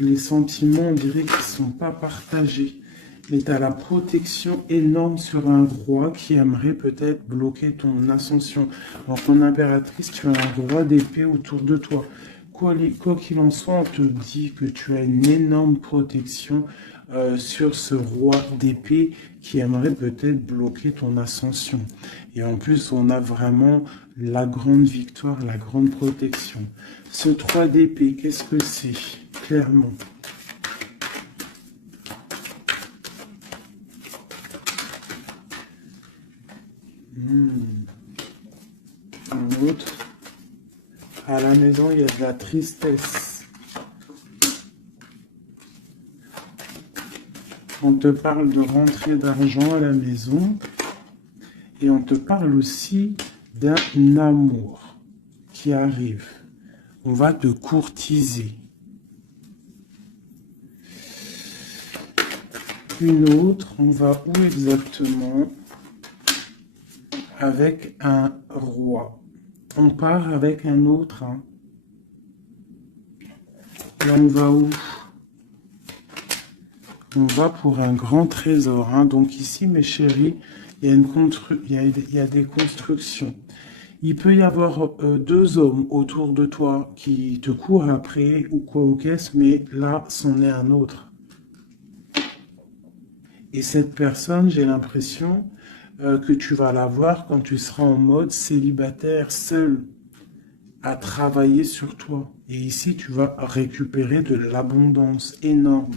Les sentiments, on dirait qu'ils ne sont pas partagés. Mais tu as la protection énorme sur un roi qui aimerait peut-être bloquer ton ascension. Alors, ton impératrice, tu as un roi d'épée autour de toi. Quoi qu'il en soit, on te dit que tu as une énorme protection sur ce roi d'épée qui aimerait peut-être bloquer ton ascension. Et en plus, on a vraiment la grande victoire, la grande protection. Ce 3 d'épée, qu'est-ce que c'est? Clairement. Un autre. À la maison, il y a de la tristesse. On te parle de rentrée d'argent à la maison. Et on te parle aussi d'un amour qui arrive. On va te courtiser. Une autre, on va où exactement? Avec un roi. On part avec un autre. Hein. Là, on va où? On va pour un grand trésor. Hein. Donc ici, mes chéris, il y a des constructions. Il peut y avoir 2 hommes autour de toi qui te courent après ou quoi au caisse, mais là, c'en est un autre. Et cette personne, j'ai l'impression que tu vas la voir quand tu seras en mode célibataire, seul. à travailler sur toi. Et ici, tu vas récupérer de l'abondance énorme.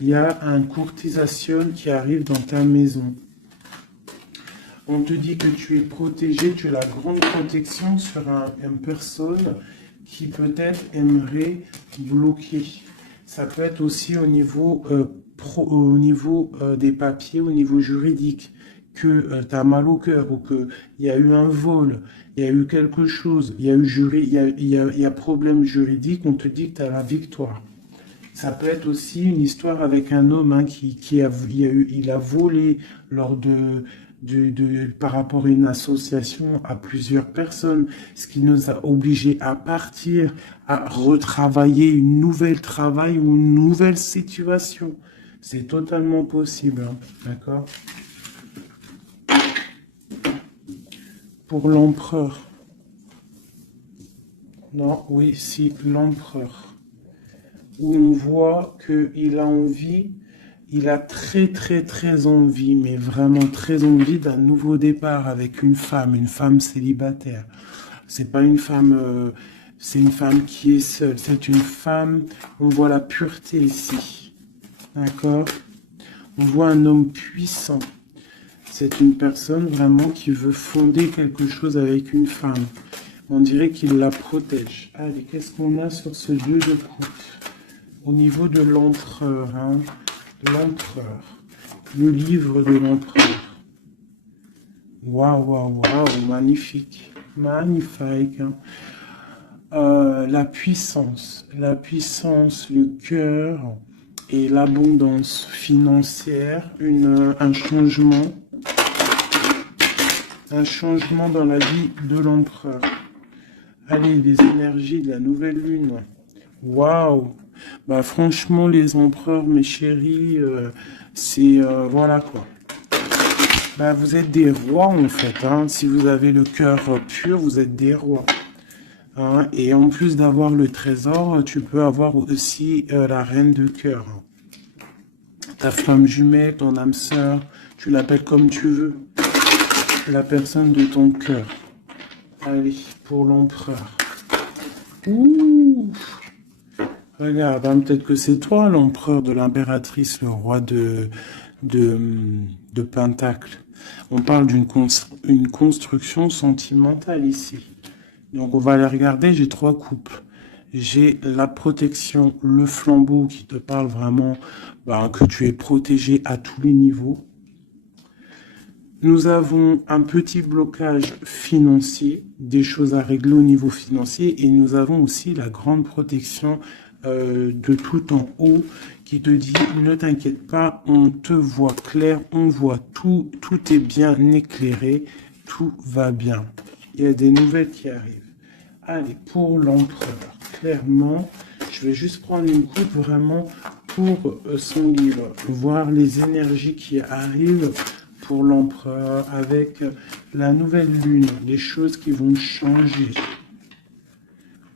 Il y a un courtisation qui arrive dans ta maison. On te dit que tu es protégé, tu as la grande protection sur une personne qui peut-être aimerait bloquer. Ça peut être aussi au niveau, des papiers, au niveau juridique, que tu as mal au cœur ou qu'il y a eu un vol, il y a eu quelque chose, il y a eu il y a problème juridique, on te dit que tu as la victoire. Ça peut être aussi une histoire avec un homme hein, il a volé lors par rapport à une association à plusieurs personnes, ce qui nous a obligés à partir, à retravailler une nouvelle travail ou une nouvelle situation. C'est totalement possible, hein, d'accord? Pour l'empereur. Non, oui, si, l'empereur. Où on voit qu'il a envie, il a très envie, mais vraiment très envie d'un nouveau départ avec une femme célibataire. C'est pas une femme, c'est une femme qui est seule, c'est une femme, on voit la pureté ici, d'accord? On voit un homme puissant, c'est une personne vraiment qui veut fonder quelque chose avec une femme. On dirait qu'il la protège. Allez, qu'est-ce qu'on a sur ce 2 de coupe? Au niveau de l'empereur, hein, l'empereur, le livre de l'empereur. Waouh, magnifique, magnifique. Hein. La puissance, le cœur et l'abondance financière, un changement dans la vie de l'empereur. Allez, les énergies de la nouvelle lune. Waouh! Bah franchement, les empereurs, mes chéris, c'est voilà quoi. Bah vous êtes des rois en fait. Hein. Si vous avez le cœur pur, vous êtes des rois. Hein. Et en plus d'avoir le trésor, tu peux avoir aussi la reine de cœur. Ta flamme jumelle, ton âme sœur, tu l'appelles comme tu veux. La personne de ton cœur. Allez, pour l'empereur. Ouh! Regarde, hein, peut-être que c'est toi l'empereur de l'impératrice, le roi de Pentacle. On parle d'une construction sentimentale ici. Donc on va aller regarder, j'ai 3 coupes. J'ai la protection, le flambeau qui te parle vraiment que tu es protégé à tous les niveaux. Nous avons un petit blocage financier, des choses à régler au niveau financier, et nous avons aussi la grande protection de tout en haut qui te dit ne t'inquiète pas, on te voit clair, on voit tout, tout est bien éclairé, tout va bien. Il y a des nouvelles qui arrivent. Allez, pour l'empereur, clairement, je vais juste prendre une coupe vraiment pour son livre, voir les énergies qui arrivent pour l'empereur avec la nouvelle lune, les choses qui vont changer.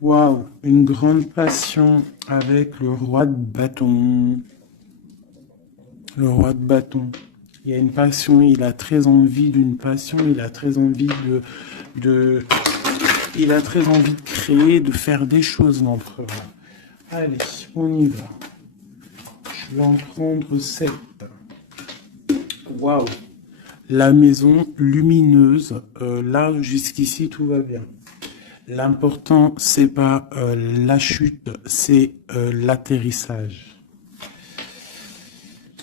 Waouh, une grande passion avec le roi de bâton. Le roi de bâton. Il y a une passion, il a très envie d'une passion, il a très envie il a très envie de créer, de faire des choses, l'empereur. Allez, on y va. Je vais en prendre 7. Waouh. La maison lumineuse, là jusqu'ici tout va bien. L'important c'est pas la chute, c'est l'atterrissage.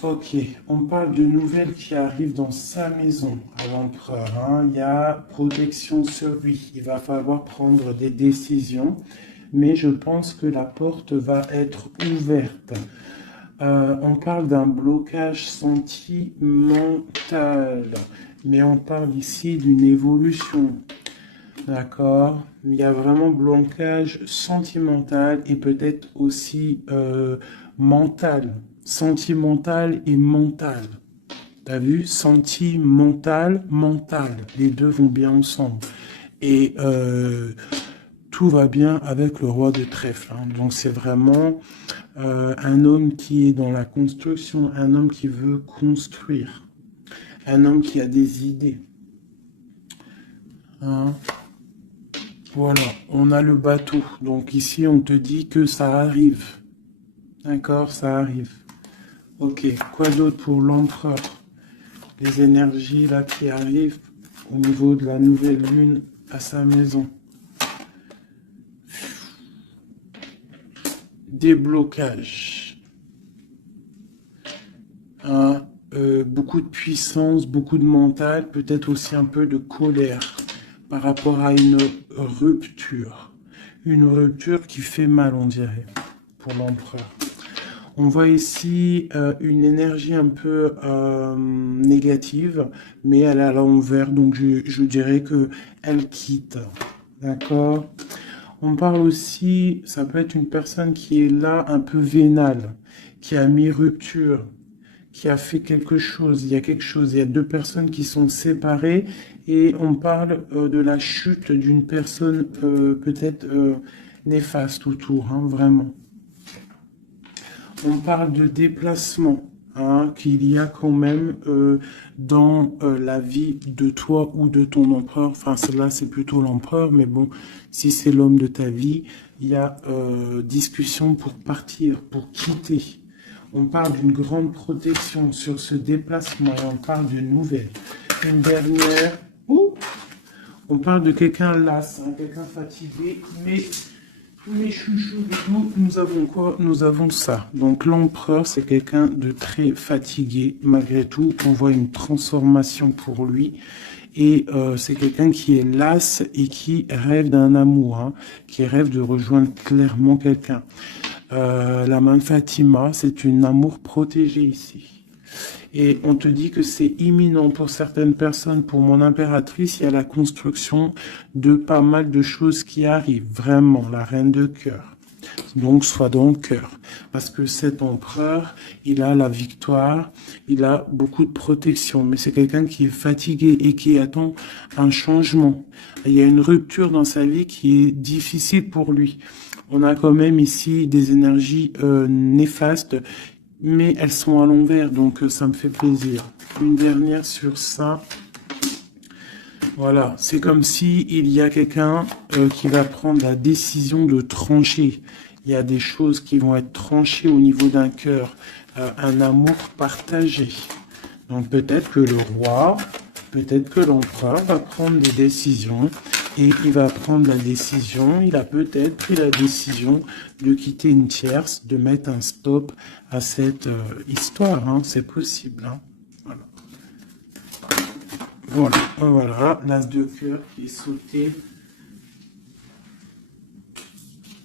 Ok, on parle de nouvelles qui arrivent dans sa maison à l'empereur. Hein. Il y a protection sur lui. Il va falloir prendre des décisions, mais je pense que la porte va être ouverte. On parle d'un blocage sentimental, mais on parle ici d'une évolution. D'accord? Il y a vraiment blocage sentimental et peut-être aussi mental. Sentimental et mental. T'as vu? Sentimental, mental. Les deux vont bien ensemble. Et tout va bien avec le roi de trèfle. Hein. Donc c'est vraiment un homme qui est dans la construction, un homme qui veut construire, un homme qui a des idées. Hein. Voilà, on a le bateau. Donc ici, on te dit que ça arrive. D'accord, ça arrive. Ok, quoi d'autre pour l'empereur? Les énergies là qui arrivent au niveau de la nouvelle lune à sa maison. Déblocage. Hein, beaucoup de puissance, beaucoup de mental, peut-être aussi un peu de colère par rapport à une rupture. Une rupture qui fait mal, on dirait, pour l'empereur. On voit ici une énergie un peu négative, mais elle est à l'envers, donc je dirais que elle quitte. D'accord? On parle aussi, ça peut être une personne qui est là un peu vénale, qui a mis rupture, qui a fait quelque chose. Il y a quelque chose, il y a deux personnes qui sont séparées et on parle de la chute d'une personne peut-être néfaste autour, hein, vraiment. On parle de déplacement, hein, qu'il y a quand même dans la vie de toi ou de ton empereur. Enfin, là, c'est plutôt l'empereur, mais bon, si c'est l'homme de ta vie, il y a discussion pour partir, pour quitter. On parle d'une grande protection sur ce déplacement et on parle de nouvelles. Une dernière, on parle de quelqu'un las, hein, quelqu'un fatigué, mais... Mes chouchous, nous avons quoi? Nous avons ça. Donc l'empereur, c'est quelqu'un de très fatigué. Malgré tout, on voit une transformation pour lui. Et c'est quelqu'un qui est las et qui rêve d'un amour, hein, qui rêve de rejoindre clairement quelqu'un. La main Fatima, c'est une amour protégé ici. Et on te dit que c'est imminent pour certaines personnes. Pour mon impératrice, il y a la construction de pas mal de choses qui arrivent. Vraiment, la reine de cœur. Donc, sois dans le cœur. Parce que cet empereur, il a la victoire, il a beaucoup de protection. Mais c'est quelqu'un qui est fatigué et qui attend un changement. Il y a une rupture dans sa vie qui est difficile pour lui. On a quand même ici des énergies néfastes, mais elles sont à l'envers, donc ça me fait plaisir. Une dernière sur ça. Voilà, c'est comme si il y a quelqu'un qui va prendre la décision de trancher. Il y a des choses qui vont être tranchées au niveau d'un cœur, un amour partagé. Donc peut-être que le roi, peut-être que l'empereur va prendre des décisions et il va prendre la décision, il a peut-être pris la décision de quitter une tierce, de mettre un stop à cette histoire, hein, c'est possible. Hein. Voilà, l'as de cœur qui est sauté.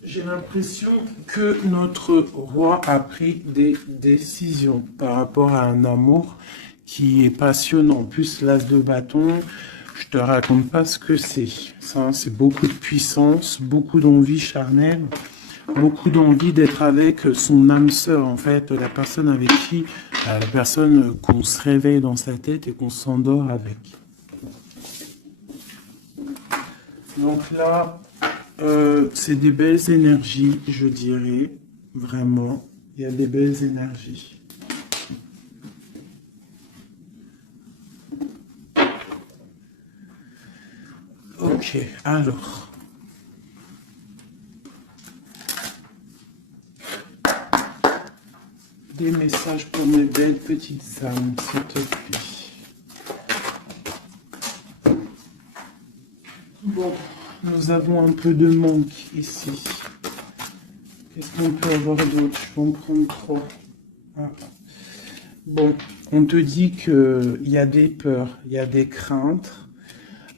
J'ai l'impression que notre roi a pris des décisions par rapport à un amour qui est passionnant. En plus, l'as de bâton, je te raconte pas ce que c'est. Ça, c'est beaucoup de puissance, beaucoup d'envie charnelle, beaucoup d'envie d'être avec son âme sœur, en fait, la personne avec qui, la personne qu'on se réveille dans sa tête et qu'on s'endort avec. Donc là, c'est des belles énergies, je dirais, vraiment. Il y a des belles énergies. Ok, alors. Des messages pour mes belles petites âmes, s'il te plaît. Bon, nous avons un peu de manque ici. Qu'est-ce qu'on peut avoir d'autre? Je vais en prendre 3. Ah. Bon, on te dit qu'il y a des peurs, il y a des craintes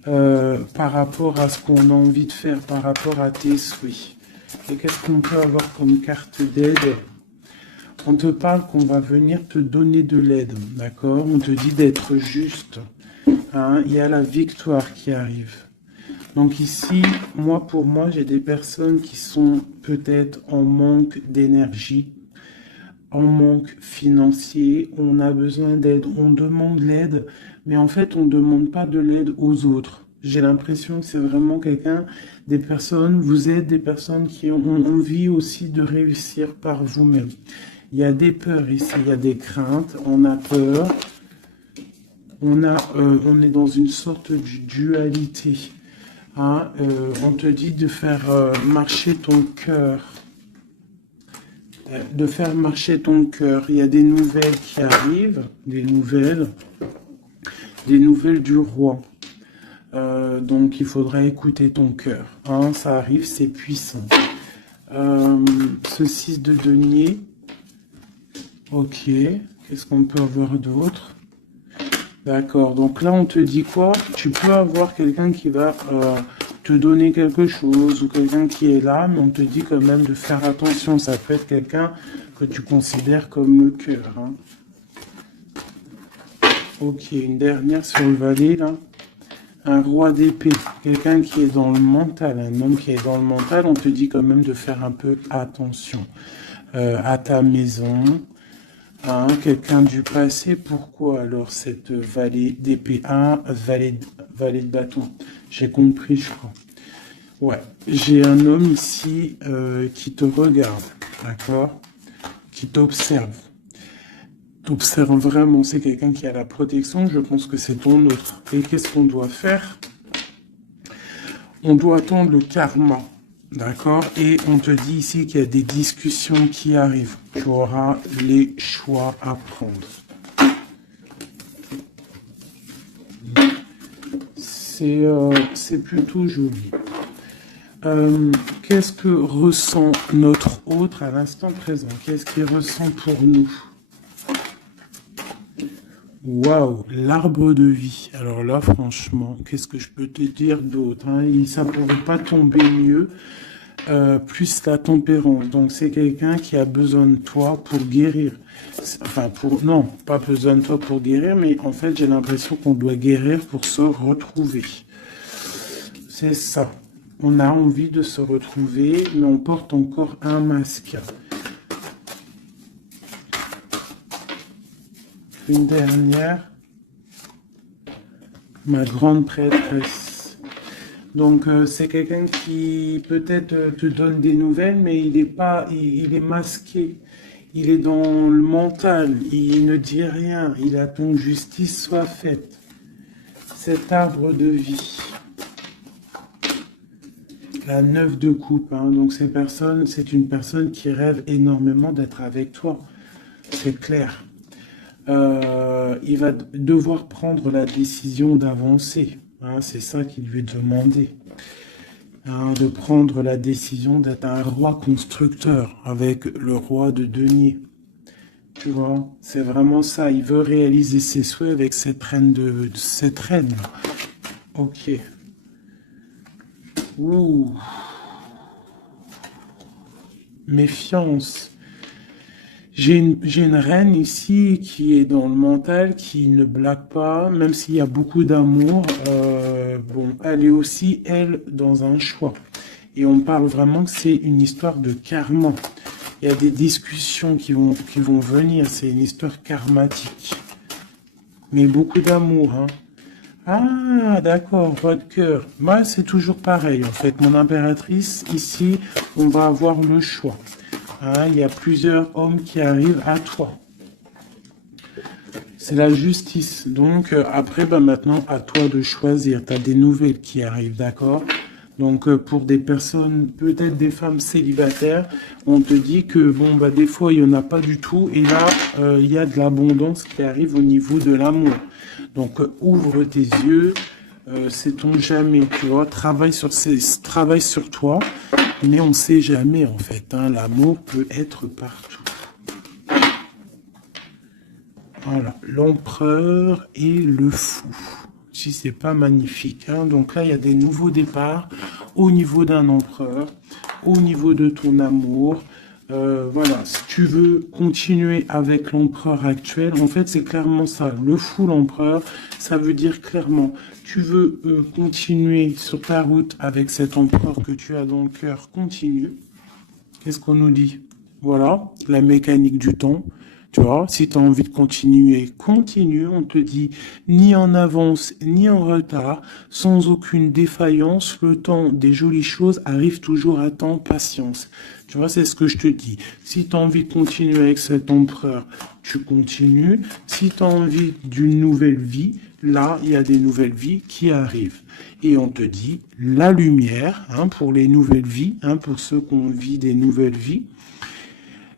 par rapport à ce qu'on a envie de faire, par rapport à tes souhaits. Et qu'est-ce qu'on peut avoir comme carte d'aide? On te parle qu'on va venir te donner de l'aide, d'accord? On te dit d'être juste. Hein? Il y a la victoire qui arrive. Donc ici, pour moi, j'ai des personnes qui sont peut-être en manque d'énergie, en manque financier, on a besoin d'aide, on demande l'aide, mais en fait, on ne demande pas de l'aide aux autres. J'ai l'impression que c'est vraiment des personnes, vous êtes des personnes qui ont envie aussi de réussir par vous-même. Il y a des peurs ici, il y a des craintes, on a peur, on est dans une sorte de dualité. Hein, on te dit de faire marcher ton cœur. De faire marcher ton cœur. Il y a des nouvelles qui arrivent, des nouvelles du roi. Donc il faudra écouter ton cœur. Hein, ça arrive, c'est puissant. Ce 6 de denier. Ok, qu'est-ce qu'on peut avoir d'autre? D'accord, donc là on te dit quoi? Tu peux avoir quelqu'un qui va te donner quelque chose ou quelqu'un qui est là, mais on te dit quand même de faire attention. Ça peut être quelqu'un que tu considères comme le cœur. Hein. Ok, une dernière sur le valet là. Un roi d'épée, quelqu'un qui est dans le mental, un homme qui est dans le mental, on te dit quand même de faire un peu attention à ta maison, hein, quelqu'un du passé. Pourquoi alors cette vallée d'épée? Vallée de bâton, j'ai compris je crois. Ouais, j'ai un homme ici qui te regarde, d'accord, qui t'observe. T'observes vraiment, c'est quelqu'un qui a la protection, je pense que c'est ton autre. Et qu'est-ce qu'on doit faire? On doit attendre le karma, d'accord? Et on te dit ici qu'il y a des discussions qui arrivent. Tu auras les choix à prendre. C'est plutôt joli. Qu'est-ce que ressent notre autre à l'instant présent? Qu'est-ce qu'il ressent pour nous? Waouh, l'arbre de vie. Alors là, franchement, qu'est-ce que je peux te dire d'autre, hein? Ça ne pourrait pas tomber mieux, plus la tempérance. Donc c'est quelqu'un qui a besoin de toi pour guérir. Enfin, non, pas besoin de toi pour guérir, mais en fait, j'ai l'impression qu'on doit guérir pour se retrouver. C'est ça. On a envie de se retrouver, mais on porte encore un masque. Une dernière, ma grande prêtresse. Donc c'est quelqu'un qui peut-être te donne des nouvelles, mais il est masqué. Il est dans le mental, il ne dit rien, il attend que justice soit faite. Cet arbre de vie. La 9 de coupe, hein. Donc c'est une personne qui rêve énormément d'être avec toi. C'est clair. Il va devoir prendre la décision d'avancer. Hein, c'est ça qu'il lui est demandé. Hein, de prendre la décision d'être un roi constructeur avec le roi de denier. Tu vois, c'est vraiment ça. Il veut réaliser ses souhaits avec cette reine cette reine. Ok. Ouh. Méfiance. J'ai une reine ici qui est dans le mental, qui ne blague pas, même s'il y a beaucoup d'amour. Bon, elle est aussi, elle, dans un choix. Et on parle vraiment que c'est une histoire de karma. Il y a des discussions qui vont venir, c'est une histoire karmatique. Mais beaucoup d'amour, hein. Ah, d'accord, votre cœur. Moi, c'est toujours pareil, en fait. Mon impératrice, ici, on va avoir le choix. Hein, il y a plusieurs hommes qui arrivent à toi. C'est la justice. Donc, après, maintenant, à toi de choisir. Tu as des nouvelles qui arrivent, d'accord? Donc, pour des personnes, peut-être des femmes célibataires, on te dit que, bon, des fois, il n'y en a pas du tout. Et là, il y a de l'abondance qui arrive au niveau de l'amour. Donc, ouvre tes yeux. Sait-on jamais, tu vois, travaille sur toi. Mais on ne sait jamais, en fait. Hein, l'amour peut être partout. Voilà, l'empereur et le fou. Si c'est pas magnifique. Hein. Donc là, il y a des nouveaux départs au niveau d'un empereur, au niveau de ton amour. Voilà, si tu veux continuer avec l'empereur actuel, en fait, c'est clairement ça. Le fou, l'empereur, ça veut dire clairement, tu veux continuer sur ta route avec cet empereur que tu as dans le cœur, continue. Qu'est-ce qu'on nous dit? Voilà, la mécanique du temps. Tu vois, si tu as envie de continuer, continue. On te dit ni en avance, ni en retard, sans aucune défaillance. Le temps des jolies choses arrive toujours à temps, patience. Tu vois, c'est ce que je te dis. Si tu as envie de continuer avec cet empereur, tu continues. Si tu as envie d'une nouvelle vie, là, il y a des nouvelles vies qui arrivent. Et on te dit la lumière, pour les nouvelles vies, pour ceux qui ont vit des nouvelles vies.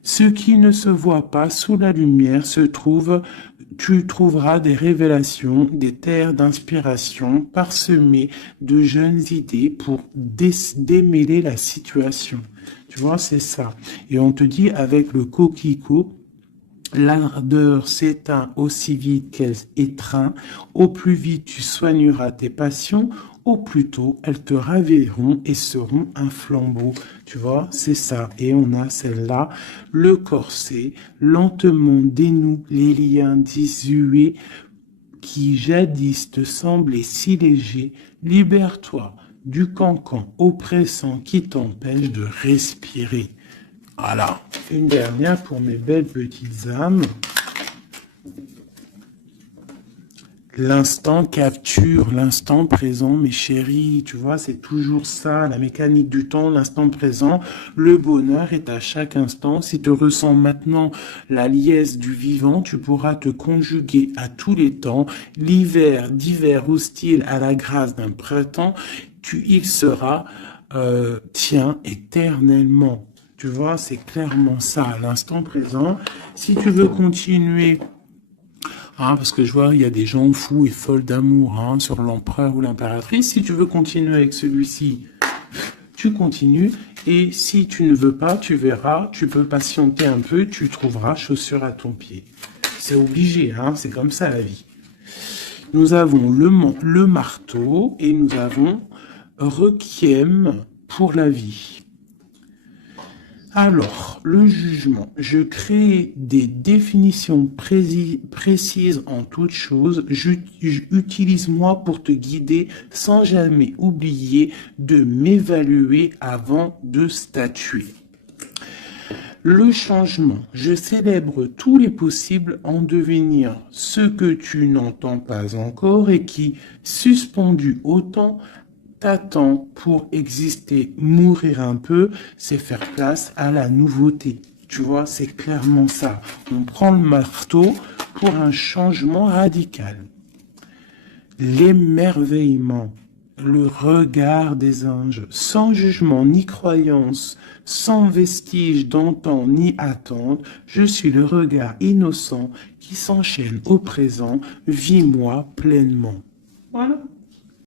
Ce qui ne se voit pas sous la lumière tu trouveras des révélations, des terres d'inspiration parsemées de jeunes idées pour démêler la situation. Tu vois, c'est ça. Et on te dit avec le coquelicot, l'ardeur s'éteint aussi vite qu'elle étreint. Au plus vite tu soigneras tes passions, au plus tôt elles te ravilleront et seront un flambeau. Tu vois, c'est ça. Et on a celle-là, le corset, lentement dénoue les liens désuets qui jadis te semblaient si légers. Libère-toi du cancan oppressant qui t'empêche de respirer. Voilà, une dernière pour mes belles petites âmes. L'instant capture, l'instant présent, mes chéris, tu vois, c'est toujours ça, la mécanique du temps, l'instant présent. Le bonheur est à chaque instant. Si tu ressens maintenant la liesse du vivant, tu pourras te conjuguer à tous les temps. L'hiver, d'hiver hostile à la grâce d'un printemps, il sera tien éternellement. Tu vois, c'est clairement ça, à l'instant présent. Si tu veux continuer, parce que je vois, il y a des gens fous et folles d'amour sur l'empereur ou l'impératrice. Si tu veux continuer avec celui-ci, tu continues. Et si tu ne veux pas, tu verras, tu peux patienter un peu, tu trouveras chaussure à ton pied. C'est obligé, c'est comme ça la vie. Nous avons le marteau et nous avons requiem pour la vie. Alors, le jugement. Je crée des définitions précises en toute chose. Utilise-moi pour te guider sans jamais oublier de m'évaluer avant de statuer. Le changement. Je célèbre tous les possibles en devenir ce que tu n'entends pas encore et qui, suspendu au temps, t'attend pour exister. Mourir un peu, c'est faire place à la nouveauté. Tu vois, c'est clairement ça. On prend le marteau pour un changement radical. L'émerveillement, le regard des anges, sans jugement ni croyance, sans vestige d'antan ni attente, je suis le regard innocent qui s'enchaîne au présent, vis-moi pleinement. Voilà.